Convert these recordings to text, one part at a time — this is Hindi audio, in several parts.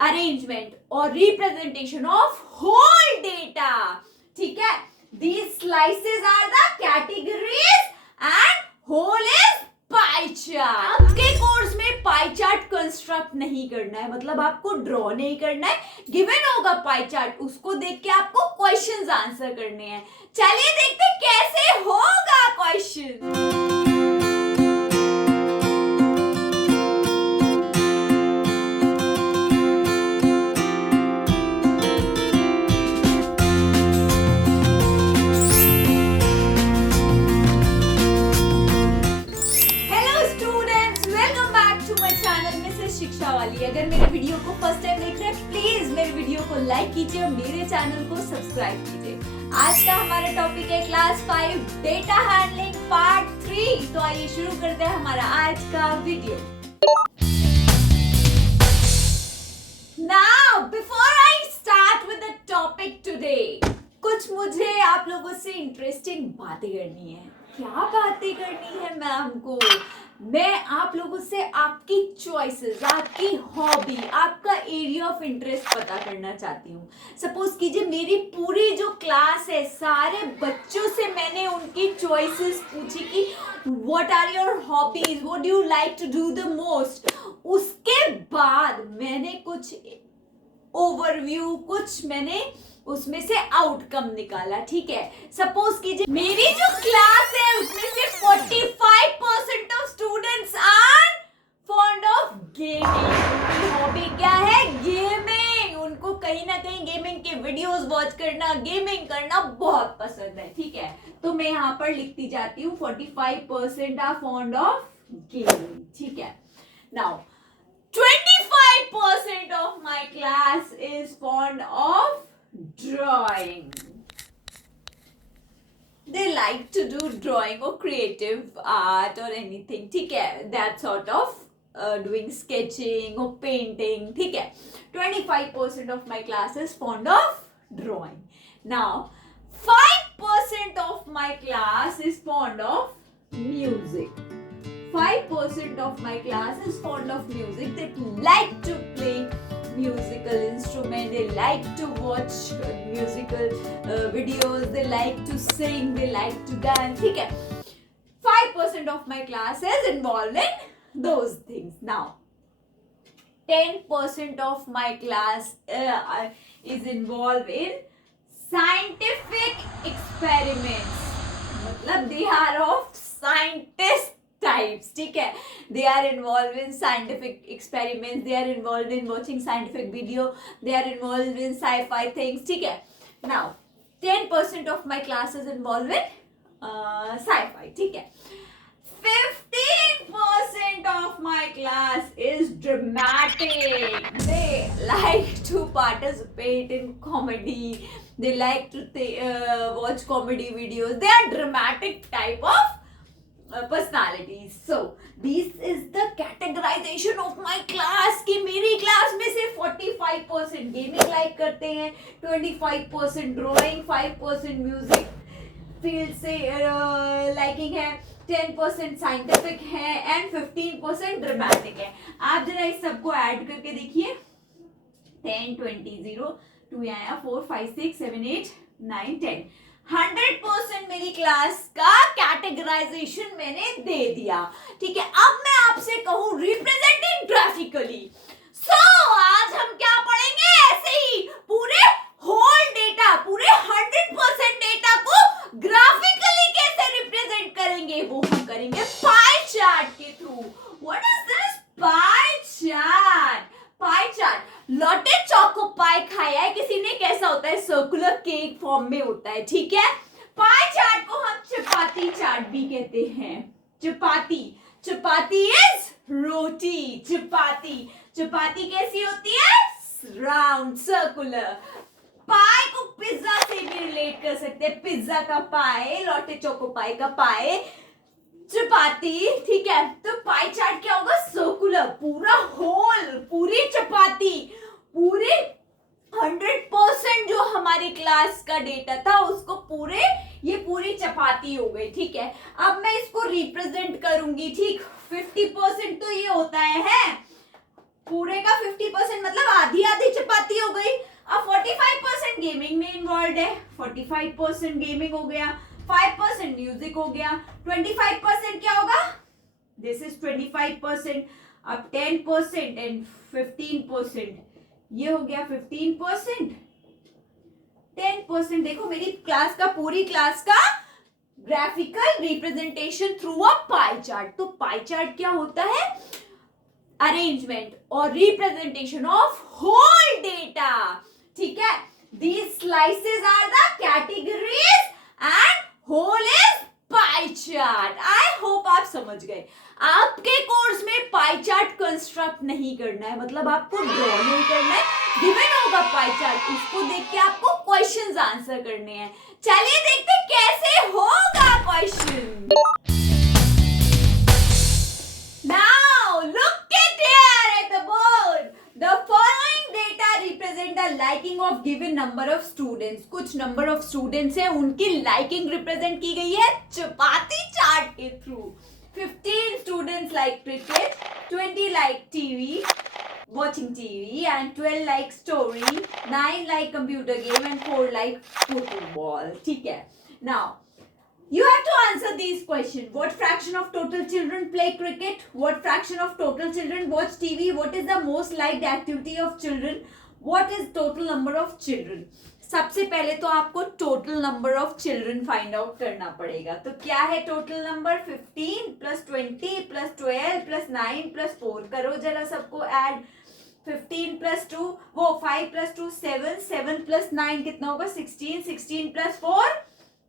arrangement or representation of whole data. ठीक है, these slices are the categories and whole is pie chart. आपके कोर्स में पाई चार्ट कंस्ट्रक्ट नहीं करना है, मतलब आपको ड्रॉ नहीं करना है, गिवन होगा पाई चार्ट, उसको देख के आपको क्वेश्चंस आंसर करने हैं. चलिए देखते कैसे होगा क्वेश्चन. शिक्षा वाली. अगर मेरे वीडियो को फर्स्ट टाइम देख रहे हैं प्लीज मेरे वीडियो को लाइक कीजिए और मेरे चैनल को सब्सक्राइब कीजिए. आज का हमारा टॉपिक है क्लास 5 डेटा हैंडलिंग पार्ट 3. तो आइए शुरू करते हैं हमारा आज का video. Now before I start with the topic today, कुछ मुझे आप लोगों से इंटरेस्टिंग बातें करनी है. क्या बातें करनी है मैम को? मैं आप लोगों से आपकी चॉइसेस, आपकी हॉबी, आपका एरिया ऑफ इंटरेस्ट पता करना चाहती हूँ. सपोज कीजिए मेरी पूरी जो क्लास है सारे बच्चों से मैंने उनकी चॉइसेस पूछी कि what are your hobbies, what do you like to do the most. उसके बाद मैंने कुछ ओवरव्यू, कुछ मैंने उसमें से आउटकम निकाला. ठीक है, सपोज कीजिए मेरी जो क्लास है उसमें से 45% of students are fond of gaming. उनकी हॉबी क्या है? गेमिंग. उनको कहीं ना कहीं गेमिंग के वीडियोस वॉच करना, गेमिंग करना बहुत पसंद है. ठीक है, तो मैं यहाँ पर लिखती जाती हूँ 45% आर फॉन्ड ऑफ गेमिंग. ठीक है, now 25% of my class is fond of drawing. They like to do drawing or creative art or anything. ठीक है, that sort of doing sketching or painting. ठीक है, 25% of my class is fond of drawing. Now 5% of my class is fond of music. 5% of my class is fond of music. They like to play musical instrument, they like to watch musical videos, they like to sing, they like to dance. ठीक है, 5% of my class is involved in those things. Now 10% of my class is involved in scientific experiments. मतलब they are of scientist types. ठीक है, they are involved in scientific experiments, they are involved in watching scientific video, they are involved in sci-fi things. ठीक है, now 10% of my class is involved with sci-fi. ठीक है, 15% of my class is dramatic. They like to participate in comedy, they like to watch comedy videos. They are dramatic type of personalities. So this is the categorization of my class कि मेरी क्लास में से 45% गेमिंग लाइक करते हैं, 25% ड्राइंग, 5% म्यूजिक फील्ड से लाइकिंग है, 10% साइंटिफिक है एंड 15% ड्रामेटिक है. आप जरा इस सबको ऐड करके देखिए. 10 20 0 2 आया, 4 5 6 7 8 9 10. 100% मेरी क्लास का कैटेगराइजेशन मैंने दे दिया. ठीक है, अब मैं आपसे कहूं रिप्रेजेंटिंग ग्राफिकली. आज हम क्या पढ़ेंगे? ऐसे ही पूरे होल डेटा, पूरे 100% डेटा को ग्राफिकली कैसे रिप्रेजेंट करेंगे वो हम करेंगे पाई चार्ट के through. What is this pie chart? Pie chart, Lotte choco pie खाया है किसी ने? कैसा होता है? सर्कुलर केक फॉर्म में होता है. ठीक है, पाई चार्ट को हम चपाती चार्ट भी कहते हैं. चपाती, चपाती इज रोटी. चपाती, चपाती कैसी होती है? Round, circular. पाई को पिज्जा से भी रिलेट कर सकते हैं. पिज्जा का पाई, लॉटे चोको पाई का पाई, चपाती. ठीक है, तो पाई चार्ट क्या होगा? सर्कुलर, पूरा होल, पूरी चपाती, पूरे 100% जो हमारी क्लास का डेटा था उसको पूरे, ये पूरी चपाती हो गई. ठीक है, अब मैं इसको रिप्रेजेंट करूंगी. ठीक, 50% तो ये होता है पूरे का 50% मतलब आधी आधी चपाती हो गई। अब 45% गेमिंग में इन्वॉल्व है, 45% गेमिंग हो गया, 5% म्यूजिक हो गया, 25% क्या होगा, दिस इज 25%, अब 10% एंड 15%, ये हो गया 15%, 10%। देखो मेरी क्लास का, पूरी क्लास का graphical representation through a pie chart. तो पाई चार्ट क्या होता है, अरेंजमेंट और रिप्रेजेंटेशन ऑफ होल डेटा, ठीक है। These slices are the categories and whole is pie chart. I hope आप समझ गए। आपके कोर्स में पाई चार्ट कंस्ट्रक्ट नहीं करना है, मतलब आपको ड्रॉ नहीं करना है, गिवन होगा पाई चार्ट, उसको देख के आपको क्वेश्चंस आंसर करने हैं। चलिए देखते हैं कैसे होगा question. Now look at here at the board. The following data represent the liking of given number of students. कुछ number of students है, उनकी liking represent की गई है चपाती चार्ट के through. 15 students like cricket, 20 like TV, watching TV, and 12 like story, 9 like computer game, and 4 like football. ठीक है। Now you have to answer these questions. What fraction of total children play cricket? What fraction of total children watch TV? What is the most liked activity of children? What is total number of children? सबसे पहले तो आपको total number of children find out करना पड़ेगा। तो क्या है total number, 15 plus 20 plus 12 plus 9 plus 4। करो जरा सबको ऐड। 15 प्लस 2 वो 5 प्लस 2 7, 7 प्लस 9 कितना होगा 16, 16 प्लस 4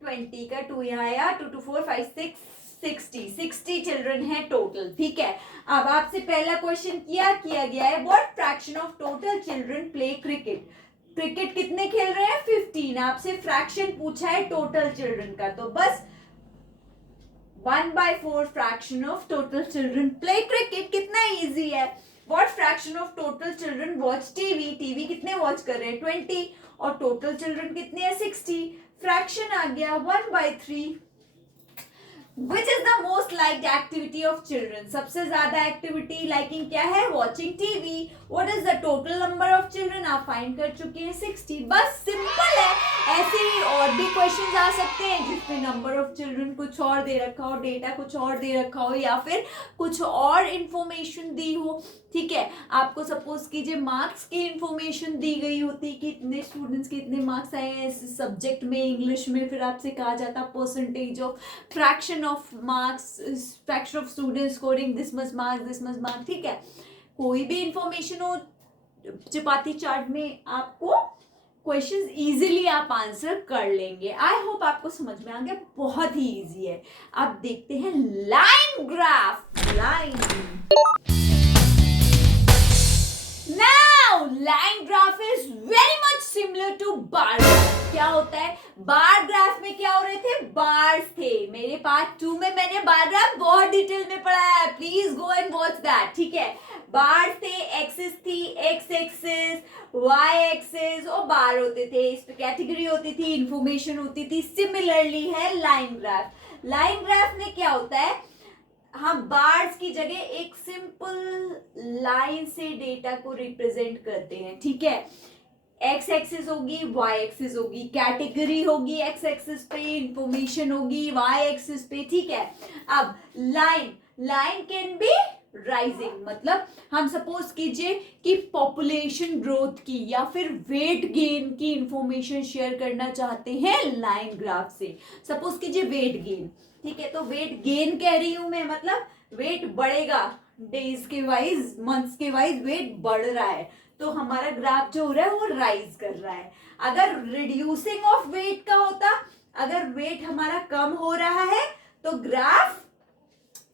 20 का 2 यहाँ आया, 2 2 4 5 6 60 चिल्ड्रन है टोटल, ठीक है। अब आपसे पहला क्वेश्चन किया गया है, what fraction of total children play cricket. Cricket कितने खेल रहे हैं 15, आपसे फ्रैक्शन पूछा है टोटल चिल्ड्रन का, तो बस 1/4 fraction of total children play cricket. कितना इजी है। What fraction of total children watch TV, TV कितने वॉच कर रहे हैं 20, और टोटल चिल्ड्रन कितने हैं 60, फ्रैक्शन आ गया 1/3। Which is the most liked activity of children? सबसे ज्यादा एक्टिविटी लाइकिंग क्या है, watching TV. What is the total number of children? आप फाइंड कर चुके हैं 60। बस सिंपल है। ऐसे ही और भी क्वेश्चंस आ सकते हैं जिसमें नंबर ऑफ चिल्ड्रन कुछ और दे रखा हो, डेटा कुछ और दे रखा हो, या फिर कुछ और इंफॉर्मेशन दी हो, ठीक है। आपको सपोज कीजिए मार्क्स की इंफॉर्मेशन दी गई होती कि इतने स्टूडेंट्स के इतने मार्क्स आए हैं इस सब्जेक्ट में, इंग्लिश में, फिर आपसे कहा जाता percentage of fraction of marks, fraction of students scoring this much marks, ठीक है। कोई भी इंफॉर्मेशन हो चपाती चार्ट में, आपको क्वेश्चंस इजीली आप आंसर कर लेंगे। आई होप आपको समझ में आ गया, बहुत ही इजी है। अब देखते हैं line graph. Now, line graph is very much similar to bar graph. क्या होता है बार ग्राफ में, क्या हो रहे थे, बार्स थे। मेरे पार्ट 2 में मैंने बार ग्राफ बहुत डिटेल में पढ़ाया है, please go and watch that, ठीक है। बार्स थे, एक्सिस थी, एक्स एक्सिस, वाई एक्सिस, और बार होते थे, इस पे कैटेगरी होती थी, इंफॉर्मेशन होती थी। सिमिलरली है लाइन ग्राफ। लाइन ग्राफ में क्या होता है, हम बार्स की जगह एक सिंपल लाइन से डेटा को रिप्रेजेंट करते हैं, ठीक है। एक्स एक्सिस होगी, वाई एक्सिस होगी, कैटेगरी होगी एक्स एक्सिस पे, इंफॉर्मेशन होगी वाई एक्सिस पे, ठीक है। अब लाइन कैन बी राइजिंग, मतलब हम सपोज कीजिए कि पॉपुलेशन ग्रोथ की या फिर वेट गेन की इंफॉर्मेशन शेयर करना चाहते हैं लाइन ग्राफ से। सपोज कीजिए वेट गेन, ठीक है, तो वेट गेन कह रही हूं मैं, मतलब वेट बढ़ेगा, डेज के वाइज, मंथ्स के वाइज वेट बढ़ रहा है, तो हमारा ग्राफ जो हो रहा है वो राइज कर रहा है। अगर रिड्यूसिंग ऑफ वेट का होता, अगर वेट हमारा कम हो रहा है तो ग्राफ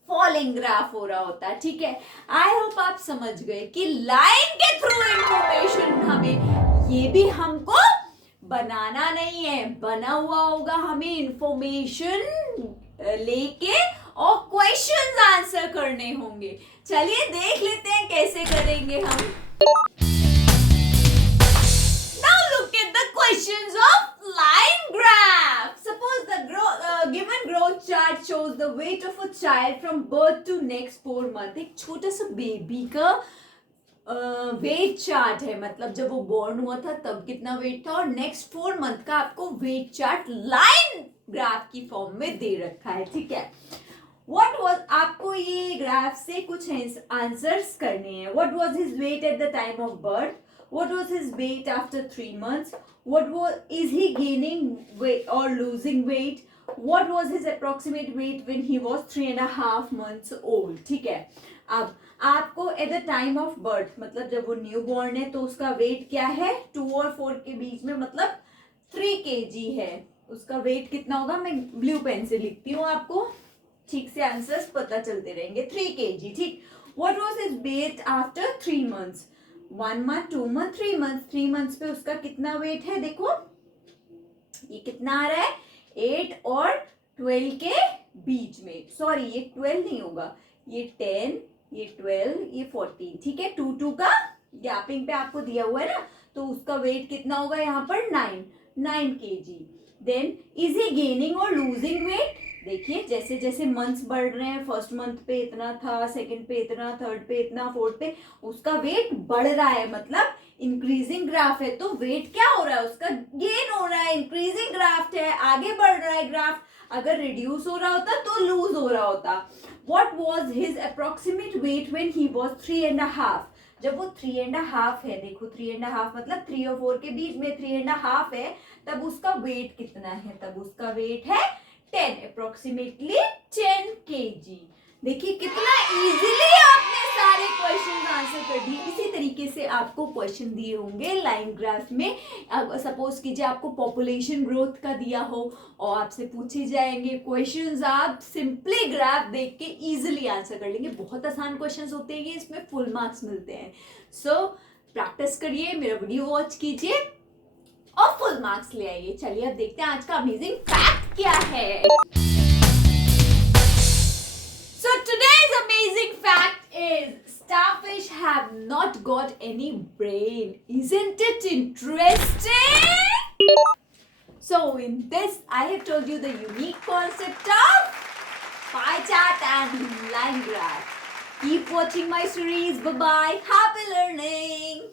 फॉलिंग ग्राफ हो रहा होता है, ठीक है। आई होप आप समझ गए कि लाइन के थ्रू इंफॉर्मेशन हमें, ये भी हमको बनाना नहीं है, बना हुआ होगा, हमें इंफॉर्मेशन लेके और क्वेश्चंस आंसर करने होंगे। चलिए देख लेते हैं कैसे करेंगे हम। Now look at the questions of line graph. Suppose the given growth chart shows the weight of a child from birth to next 4 months. एक छोटा सा बेबी का वेट चार्ट है, मतलब जब वो बॉर्न हुआ था तब कितना वेट था, और नेक्स्ट 4 मंथ का आपको वेट चार्ट लाइन ग्राफ की फॉर्म में दे रखा है, ठीक है। व्हाट वाज, आपको ये ग्राफ से कुछ आंसर्स करने हैं। What was his weight at the time of birth, what was his weight after 3 months, what was, is he gaining weight और losing weight, what was his approximate weight when he was 3.5 months old, ठीक है। अब आपको at the time of birth, मतलब जब वो न्यू बॉर्न है तो उसका वेट क्या है, 2 और 4 के बीच में, मतलब 3 kg है। उसका वेट कितना होगा, मैं ब्लू पेन से लिखती हूँ, आपको ठीक से आंसर्स पता चलते रहेंगे। 3 kg, ठीक। What was his weight after 3 months, 1 month, 2 month, 3 month, 3 months पे उसका कितना वेट है, देखो ये कितना आ रहा है, 8 और 12 के बीच में, सॉरी ये 12 नहीं होगा, ये 10, ये 12, ये 14, ठीक है। 2 का गैपिंग पे आपको दिया हुआ है ना, तो उसका वेट कितना होगा यहाँ पर, 9 kg। Then is he gaining और लूजिंग वेट, देखिए जैसे जैसे मंथ्स बढ़ रहे हैं, फर्स्ट मंथ पे इतना था, सेकंड पे इतना, थर्ड पे इतना, फोर्थ पे उसका वेट बढ़ रहा है, मतलब इंक्रीजिंग ग्राफ है, तो वेट क्या हो रहा है उसका, गेन हो रहा है, इंक्रीजिंग ग्राफ है, आगे बढ़ रहा है ग्राफ। अगर रिड्यूस हो रहा होता तो लूज हो रहा होता। What was his approximate weight when he was 3.5? जब वो 3.5 है, देखो 3.5 मतलब 3 और 4 के बीच में 3.5 है, तब उसका वेट कितना है, तब उसका वेट है 10, अप्रोक्सीमेटली 10 kg। देखिए कितना इजीली आपने सारे क्वेश्चन आंसर कर दिए। इसी तरीके से आपको क्वेश्चन दिए होंगे लाइन ग्राफ में, सपोज कीजिए आपको पॉपुलेशन ग्रोथ का दिया हो और आपसे पूछे जाएंगे क्वेश्चंस, आप सिंपली ग्राफ देख के इजीली आंसर कर लेंगे। बहुत आसान क्वेश्चंस होते हैं ये, इसमें फुल मार्क्स मिलते हैं। सो प्रैक्टिस करिए, मेरा वीडियो वॉच कीजिए और फुल मार्क्स ले आइए। चलिए अब देखते हैं आज का अमेजिंग फैक्ट क्या है। So today's amazing fact is starfish have not got any brain. Isn't it interesting? So in this I have told you the unique concept of pie chart and line graph. Keep watching my series. Bye bye. Happy learning.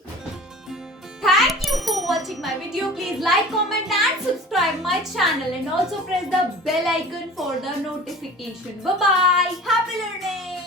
Thank you for watching my video. Please like, comment and subscribe my channel, and also press the bell icon for the notification. Bye bye. Happy learning.